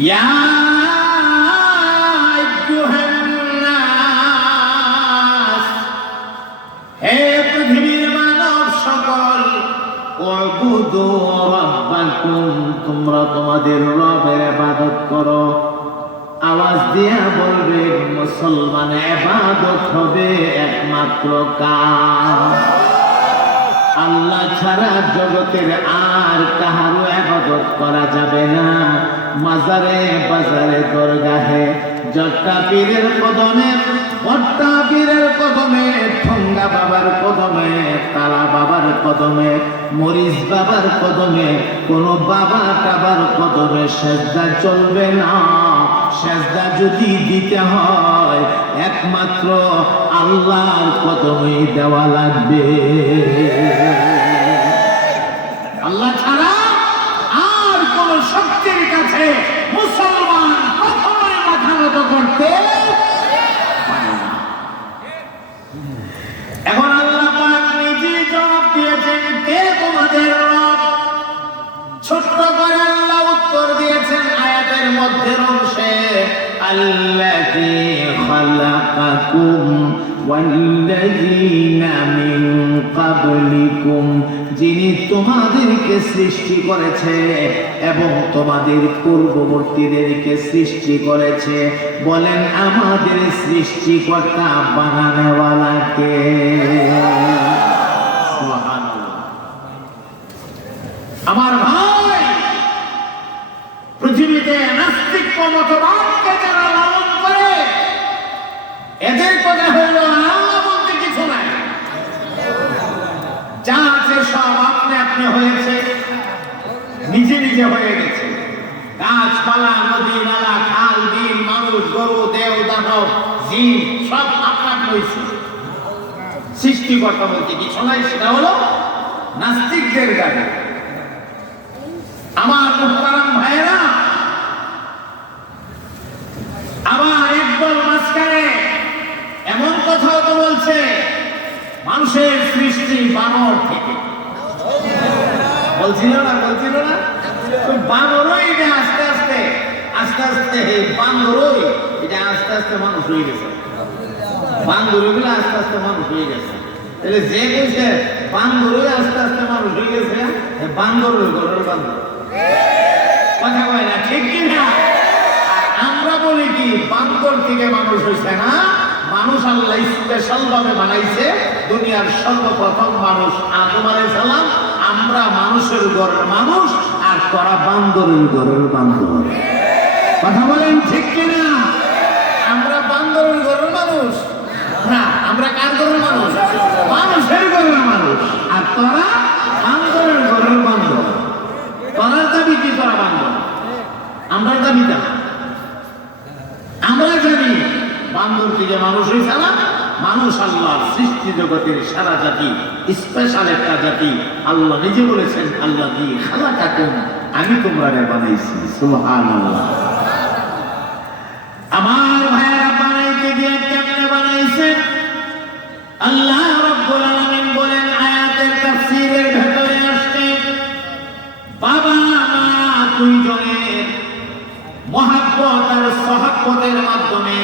يا أيها الناس হে পৃথিবীর মানব সকল ওয়াবুদু রাব্বাকুম তোমরা তোমাদের রবের ইবাদত করো আওয়াজ দিয়া বলবে মুসলমান ইবাদত হবে একমাত্র কার আল্লাহ ছাড়া জগতের আর কাহারও আবাদত করা যাবে না মাজারে, বাজারে দরগাহে জট্টা পীরের কদমে ভট্টা পীরের কদমে, ঠঙ্গা বাবার কদমে, তালা বাবার কদমে মরিস বাবার কদমে, কোনো বাবা কাবার কদমে সেজদা চলবে না। সেজদা যদি দিতে হয়, একমাত্র আল্লাহর কদমেই দেওয়া লাগবে আল্লাহ ছাড়া আর কোন শক্তির কাছে তোমাদেরকে সৃষ্টি করেছে এবং তোমাদের পূর্ববর্তীদেরকে সৃষ্টি করেছে। বলেন, আমাদের সৃষ্টিকর্তা বানানেওয়ালাকে। আমার ভাই পৃথিবীতে নাস্তিক মতবাদকে যারা লালন করে, এদের কথা হইল আপনি হয়েছে, নিজে নিজে হয়ে গেছে। গাছপালা, নদী, নালা, খাল, বিল, মানুষ, গরু দেও দানব, জীব, সব আপনার হয়েছে সৃষ্টিকর্তা বলতে কিছু নাই সেটা হলো নাস্তিকদের গাড়ি। আমার মুহতারাম ভাইরা আবার একদল মাঝখানে এমন কথাও তো বলছে, মানুষের সৃষ্টি বানর থেকে। বলছিল না বলছিল না? তো বানরই এটা আস্তে আস্তে আস্তে আস্তে বান্দরই এটা আস্তে আস্তে মানুষ হয়ে গেছে। বান্দরগুলো আস্তে আস্তে মানুষ হয়ে গেছে। তাহলে যে কইছে বান্দরই আস্তে আস্তে মানুষ হয়ে গেছে বান্দরের ঘরের বান্দর কথা কয় না, ঠিক কি না? আমরা বলি কি বান্দর থেকে মানুষ হয়েছে না, মানুষ আল্লাহ স্পেশাল ভাবে বানাইছে, দুনিয়ার সর্বপ্রথম মানুষ আদম আলাইহিস সালাম। আমরা মানুষের ঘরের মানুষ আর তোরা বান্দরের ঘরের বান্দর। কথা বলেন ঠিক কি না আমরা বান্দরের ঘরের মানুষ। না, আমরা কার ঘরের মানুষ? মানুষের ঘরের মানুষ। আর তোরা বান্দরের ঘরের বান্দর। তোরার দাবি কি? তোরা বান্দর। আমরা দাবি না। আমরা জানি বান্দর থেকে মানুষ হয়েছে না, মানুষ আল্লাহর সৃষ্টি জগতের সারা জাতি। স্পেশাল একটা জাতি। আল্লাহ নিজে বলেছেন আল্লাহ দিয়ে খালা কাকুন আমি তোমরা বানাইছি সুবহান আমার ভাইয়েরা বানাইতে গিয়ে কেমনে বানাইছেন আল্লাহ রাব্বুল আলামিন বলেন, আয়াতের তাফসীরের ভেতরে আসছে, বাবা মা দুইজনের মহাব্বত আর সহাব্বতের মাধ্যমে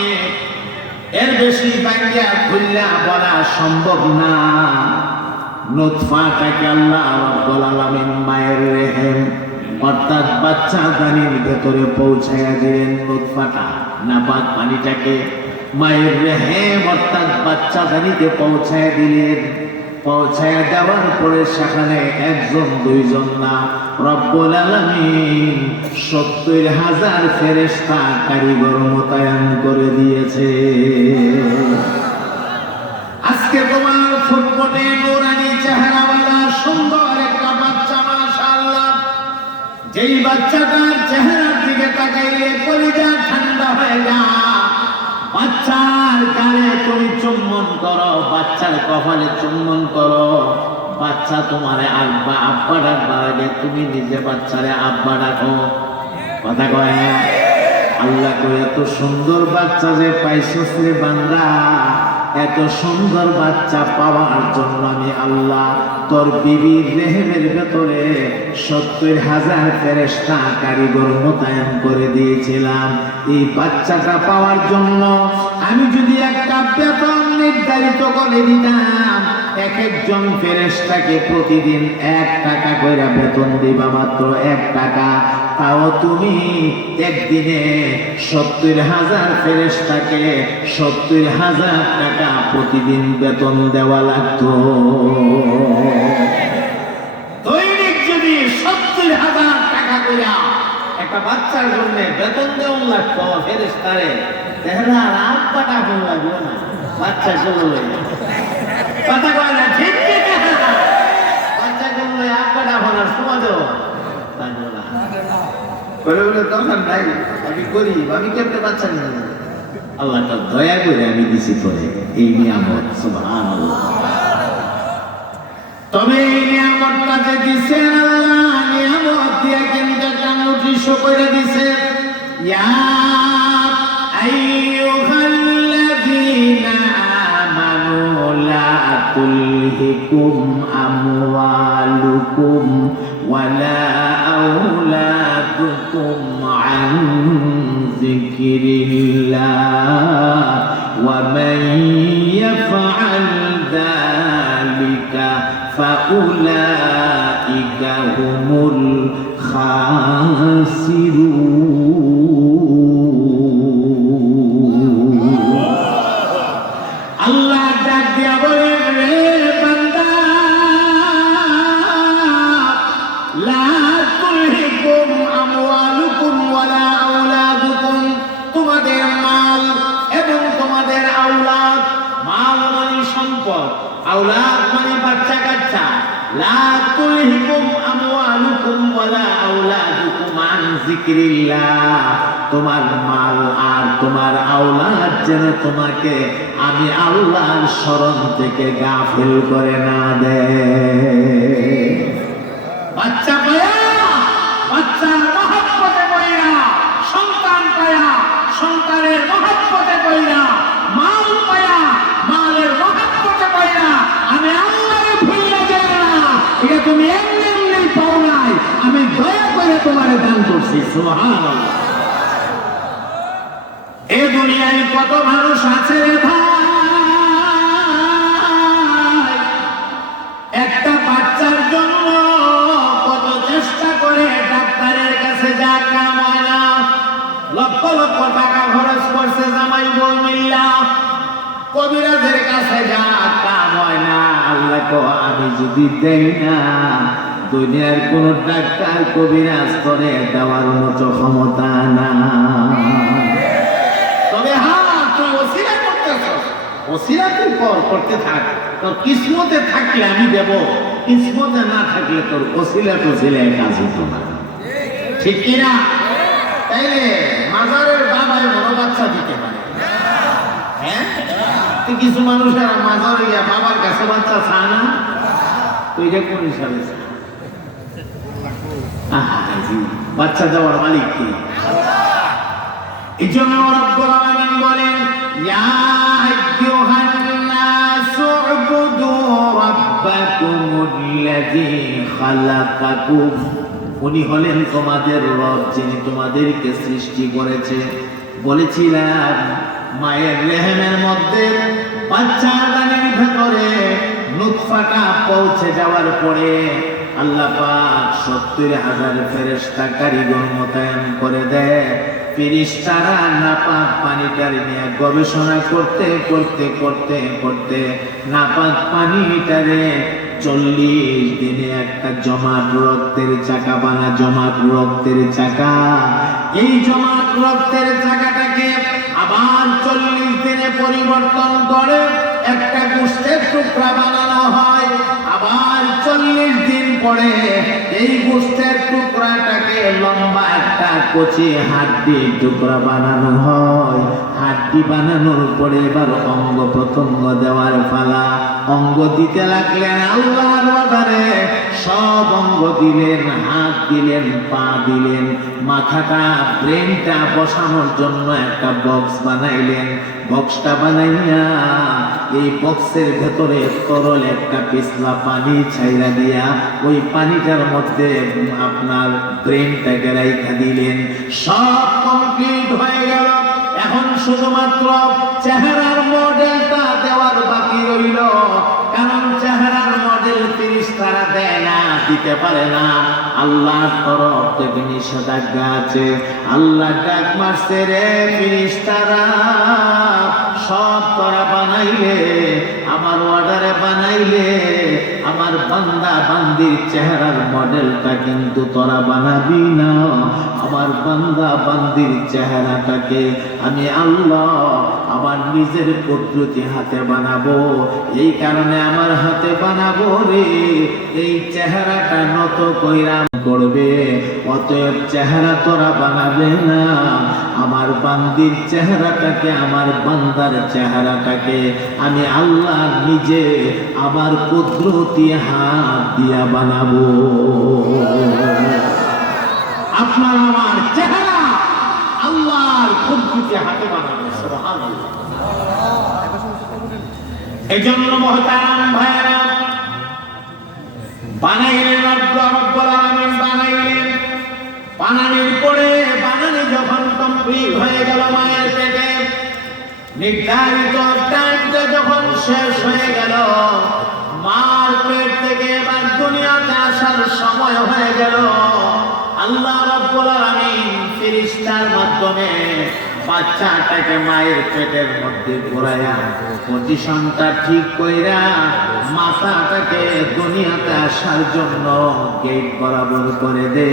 এর বেশি বাঙ্গিয়া খুললা বলা সম্ভব না। নুতফাটাকে আল্লাহ মায়ের রেহেম, অর্থাৎ বাচ্চা দানির ভেতরে পৌঁছায়া দিলেন পানিটাকে মায়ের রেহেম, অর্থাৎ বাচ্চা দানিতে পৌঁছায়া দিলেন। পৌঁছায় দেওয়ার পরে সেখানে একজন, দুইজন না, রব্বুল আলামিন সত্তর হাজার ফেরেশতা কারিগর মোতায়েন করে দিয়েছে। আজকে তোমার ফুটফুটে নুরানি চেহারাওয়ালা সুন্দর একটা বাচ্চা, মাশাআল্লাহ। যেই বাচ্চাটার চেহারার দিকে তাকাইলে কলিজা ঠান্ডা হয়ে যায়। বাচ্চার গালে তুমি চুম্বন করো, বাচ্চার কপালে চুম্বন করো। বাচ্চা তোমারে আব্বা আব্বা ডাকবার আগে তুমি নিজে বাচ্চারে আব্বা ডাকো। কথা কয়? আল্লাহ করে এত সুন্দর বাচ্চা যে পাইছস রে বান্দা এত সুন্দর বাচ্চা পাওয়ার জন্য আমি আল্লাহ তোর বিবির রেহেমের ভেতরে সত্তর হাজার ফেরেস্তা কারিগর মোতায়েন করে দিয়েছিলাম। এই বাচ্চাটা পাওয়ার জন্য আমি যদি একটা বেতন নির্ধারিত করে দিতাম, এক একজন ফেরেস্তাকে প্রতিদিন এক টাকা করে বেতন দিবা মাত্র এক টাকা। তাও তুমি একদিনে সত্তর হাজার ফেরেস্তাকে সত্তর হাজার টাকা প্রতিদিন বেতন দেওয়া লাগতো। দৈনিক যদি সত্তর হাজার টাকা কইরা একটা বাচ্চার জন্য বেতন দেওয়া লাগতো ফেরেস্তারে তেহরা রাত পাটা ফোন লাগল না। বাচ্চা চলো কথা কয় না ঠিক কি না? বাচ্চা চলো আট পাটা ফোনার সময় দেবো লাগল না আমি করি দয়া করে আমি দিছি এই নিয়ামত, সুবহানাল্লাহ। তবে এই নিয়ামতটা যে আল্লাহ নিয়ামত দিয়ে কিন্তু করে দিছে। ইয়া আমানু লা তুলহিকুম আমওয়ালুকুম ওয়ালা صدكم عن ذكر الله ومن يفعل ذلك فأولئك هم الخاسرون. আওলাদ মানে বাচ্চা কাচ্চা। লা তুলহিকুম আমওয়ালুকুম ওয়ালা আওলাদুকুম আন যিকরিল্লাহ। তোমার মাল আর তোমার আওলাদ যেন তোমাকে আমি আল্লাহর স্মরণ থেকে গাফিল করে না দে। বাচ্চা পায়া বাচ্চার মহব্বতে পড়িয়া সন্তান পায়া, সন্তানের মহব্বতে পড়িয়া মাল পায়া মালের মহব্বতে পড়িয়া আমি আল্লাহরে ভুলিয়া যাই না এটা তুমি এমনি এমনি পাও নাই। আমি দয়া করে তোমার দান করছি এ দুনিয়ায় কত মানুষ আছে রে একটা বাচ্চার জন্য কত চেষ্টা করে ডাক্তারের কাছে যা কাম হয় না। লক্ষ লক্ষ টাকা খরচ করছে জামাই বউ মিল্লা। কবিরাজের কাছে যা কো আমি যদি দেই না, দুনিয়ার কোন ডাক্তার, কবিরাজ করে দেওয়ার মতো ক্ষমতা না। তবে হ্যাঁ তুই ওসিলা করতেছ। ওসিলা তুই কর করতে থাক। তোর কিসমতে থাকলে আমি দেব, কিসমতে না থাকলে তোর ওসিলা টসিলা কাজ হতো না। ঠিক কিনা মাজারের বাবায় বড় বাচ্চা দিতে পারে। হ্যাঁ? কিছু মানুষের মাজারে গিয়া বাবার কাছে বাচ্চা চায় না? এটা কোন হিসাবে বাচ্চা দেওয়ার মালিক কি? এই জন্য রব্বুল আলামিন বলেন, ইয়া উবুদু খালাকাকুম। উনি হলেন তোমাদের রব, যিনি তোমাদেরকে সৃষ্টি করেছে। বলেছিলাম মায়ের রেহেমের মধ্যে বাচ্চার দানের ভেতরে নুৎফাটা পৌঁছে যাওয়ার পরে আল্লাহ পাক সত্তর হাজার ফেরেশতা কারিগর মোতায়েন করে দেয়। ফিরিস্তারা নাপাক পানিটার নিয়ে গবেষণা করতে করতে করতে করতে নাপাক পানিটারে চল্লিশ দিনে একটা জমাট রক্তের চাকা বানা, জমাট রক্তের চাকা। এই জমাট রক্তের চাকাটাকে আবার চল্লিশ দিনে পরিবর্তন করে একটা গোষ্ঠের টুকরা বানানো হয়। আবার চল্লিশ দিন পরে এই গোষ্ঠের টুকরাটাকে লম্বা একটা কচি হাড্ডি টুকরা বানানো হয়। হাড্ডি বানানোর পরে এবার অঙ্গ প্রত্যঙ্গ দেওয়ার ফালা অঙ্গ দিতে লাগলেন আল্লাহর বাজারে সব অঙ্গ দিলেন, হাত দিলেন, পা দিলেন। মাথাটা ব্রেনটা বসানোর জন্য একটা বক্স বানাইলেন। বক্সটা বানাইয়া এই বক্সের ভেতরে তরল একটা পিছলা পানি ছাইরা দিয়া ওই পানিটার মধ্যে আপনার ব্রেনটাকে রাইখা দিলেন। সব কমপ্লিট হয়ে গেল। এখন শুধুমাত্র চেহারার মডেলটা দিতে পারে না। আল্লাহর তরফ থেকে নিষেধাজ্ঞা আছে। আল্লাহ ডাক মারছে রে তিরিশ তারা সব তোরা বানাইলে, আমার অর্ডারে বানাইলে, আমার বান্দা বান্দির চেহারার মডেলটা কিন্তু তোরা বানাবি না। আমার বান্দা বান্দির চেহারাটাকে আমি আল্লাহ আমার নিজের পদ্ধতি হাতে বানাবো। এই কারণে আমার হাতে বানাবো রে। এই চেহারাটা নত কইরা করবে অতএব চেহারা তোরা বানাবে না। আমার বান্দির চেহারাটাকে আমার বান্দার চেহারাটাকে আমি আল্লাহ নিজে আমার কুদরতি হাত দিয়া বানাবো। আপনার আমার চেহারা আল্লাহর কুদরতি হাতে বানাবো সুবহানাল্লাহ। এই জন্য মহতারাম ভাইরা বানাইলেন আলামিন বানাইলেন বানানির পরে বানানি যখন কমপ্লিট হয়ে গেল মায়ের পেটে, নির্ধারিত টাইমটা যখন শেষ হয়ে গেল, মার পেট থেকে এবার দুনিয়াতে আসার সময় হয়ে গেল। আল্লাহ রব্বুল আলামিন ফেরেশতার মাধ্যমে বাচ্চাটাকে মায়ের পেটের মধ্যে পজিশনটা ঠিক কইরা দুনিয়াতে আসার জন্য গেট বরাবর করে দে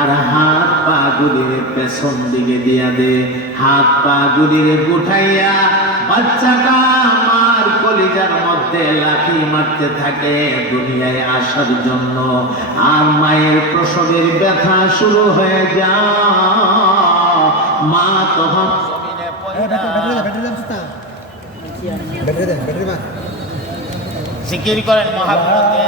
আর হাত পা গুলির পেছন দিকে দিয়া দে। হাত পা গুলির গুঠাইয়া বাচ্চাটা মার কলিজার মধ্যে লাঠি মারতে থাকে দুনিয়ায় আসার জন্য। আর মায়ের প্রসবের ব্যথা শুরু হয়ে যায়। মা পড়িয়া জিকির করেন মহাভারতে।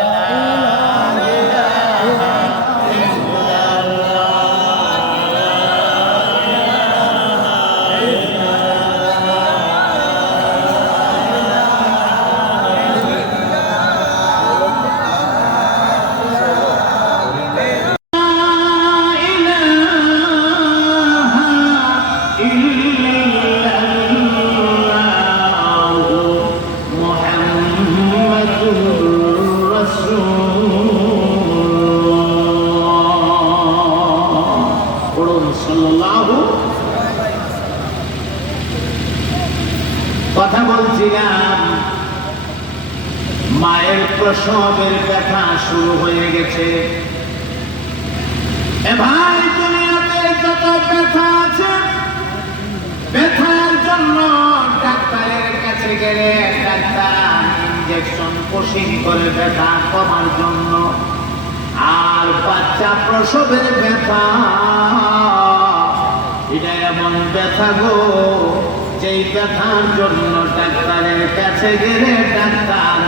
কথা বলছিলাম। মায়ের প্রসবের ব্যথা শুরু হয়ে গেছে। এ ব্যথা আছে, ব্যথার জন্য ডাক্তারের কাছে গেলে ডাক্তার ইঞ্জেকশন কোশিং করে ব্যথা কমার জন্য। আর বাচ্চা প্রসবের ব্যথা, এটা এমন ব্যথা গো, যেই ব্যথার জন্য ডাক্তারের কাছে গেলে ডাক্তার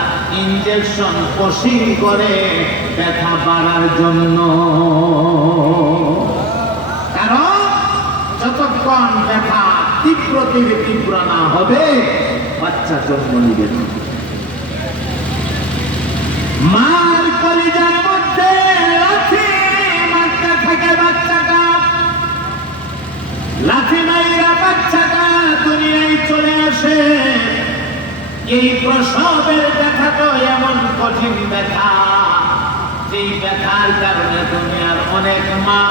ইঞ্জেকশন কোশিং করে ব্যথা বাড়ার জন্য। কারণ যতক্ষণ ব্যথা তীব্র থেকে তীব্র না হবে, বাচ্চা জন্ম নিবে না। মার কলিজার মধ্যে লাথি মারতে থাকে বাচ্চাটা। লাথি মাইরা বাচ্চাটা দুনিয়ায় চলে আসে। এই প্রসবের ব্যথা তো এমন কঠিন ব্যথা, যেই ব্যথার কারণে দুনিয়ার অনেক মা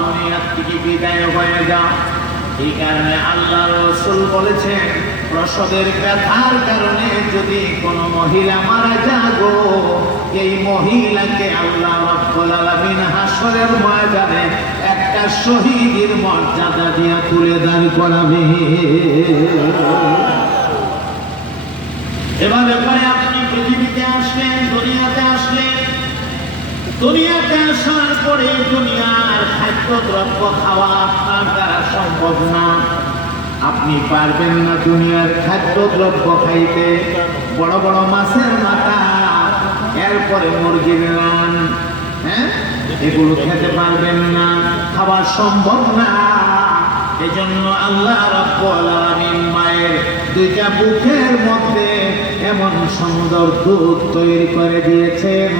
দুনিয়ার থেকে বিদায় হয়ে যাও এই কারণে আল্লাহ রসুল বলেছেন প্রসবের ব্যথার কারণে যদি কোনো মহিলা মারা যাগো এই মহিলাকে আল্লাহ রব্বুল হাসরের ময়দানে একটা শহীদের মর্যাদা দিয়া তুলে দাঁড় করাবে। এভাবে করে আপনি পৃথিবীতে আসলেন, দুনিয়াতে আসলেন। দুনিয়াতে আসার পরে দুনিয়ার খাদ্য দ্রব্য খাওয়া আপনার দ্বারা সম্ভব না। আপনি পারবেন না দুনিয়ার খাদ্য দ্রব্য খাইতে। বড় বড় মাছের মাথা, এরপরে মুরগির রান হ্যাঁ? এগুলো খেতে পারবেন না খাওয়া সম্ভব না। এই জন্য আল্লাহ মায়ের দুইটা বুকের মধ্যে এমন সুন্দর দুধ তৈরি করে দিয়েছেন,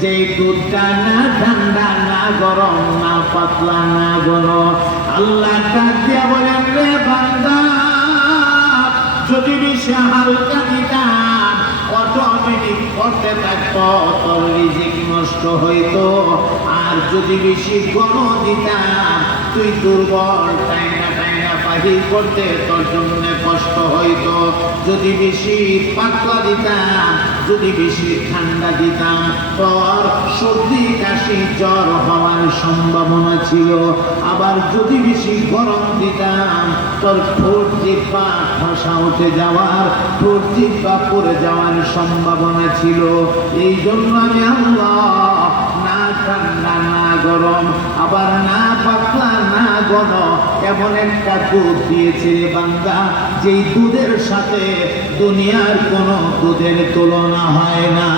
যেই দুধটা না ঠান্ডা, না গরম, না পাতলা, না ঘন আল্লাহ ডাক বলেন, রে বান্দা, যদি বেশি হালকা দিতাম অটোমেটিক করতে থাকতো, তোর রিজিক নষ্ট হইতো। আর যদি বেশি গণ দিতাম, তুই দুর্বল টাইনা বাহির করতে তোর জন্য কষ্ট হইতো। যদি বেশি পাতলা দিতাম, যদি বেশি ঠান্ডা দিতাম, তোর সর্দি কাশি জ্বর হওয়ার সম্ভাবনা ছিল। আবার যদি বেশি গরম দিতাম, তোর ঠোঁট জিব্বা খসা উঠে যাওয়ার ঠোঁট জিব্বা পড়ে যাওয়ার সম্ভাবনা ছিল। এই জন্য আমি আল্লাহ, না ঠান্ডা, না গরম, আবার না পাতলা গণ এমন একটা দুধ দিয়েছে বান্দা, যেই দুধের সাথে দুনিয়ার কোনো দুধের তুলনা হয় না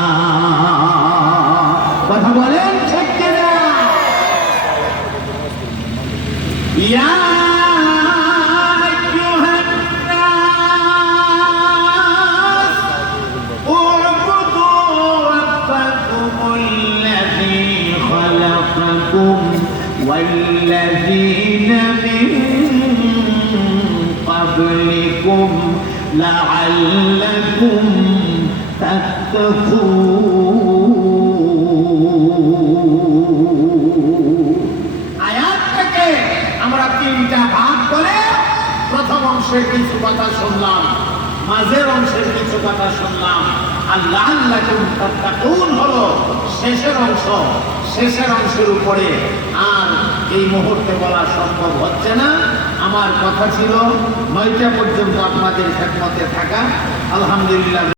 কথা বলেন? ইয়া لعلكم تتقون আয়াত থেকে আমরা তিনটা ভাগ করে প্রথম অংশের কিছু কথা শুনলাম মাঝের অংশের কিছু কথা শুনলাম আল্লাহ আল্লাহ কোন হলো শেষের অংশ শেষের অংশের উপরে আর এই মুহূর্তে বলা সম্ভব হচ্ছে না আমার কথা ছিল নয়টা পর্যন্ত আপনাদের একমতে থাকা। আলহামদুলিল্লাহ।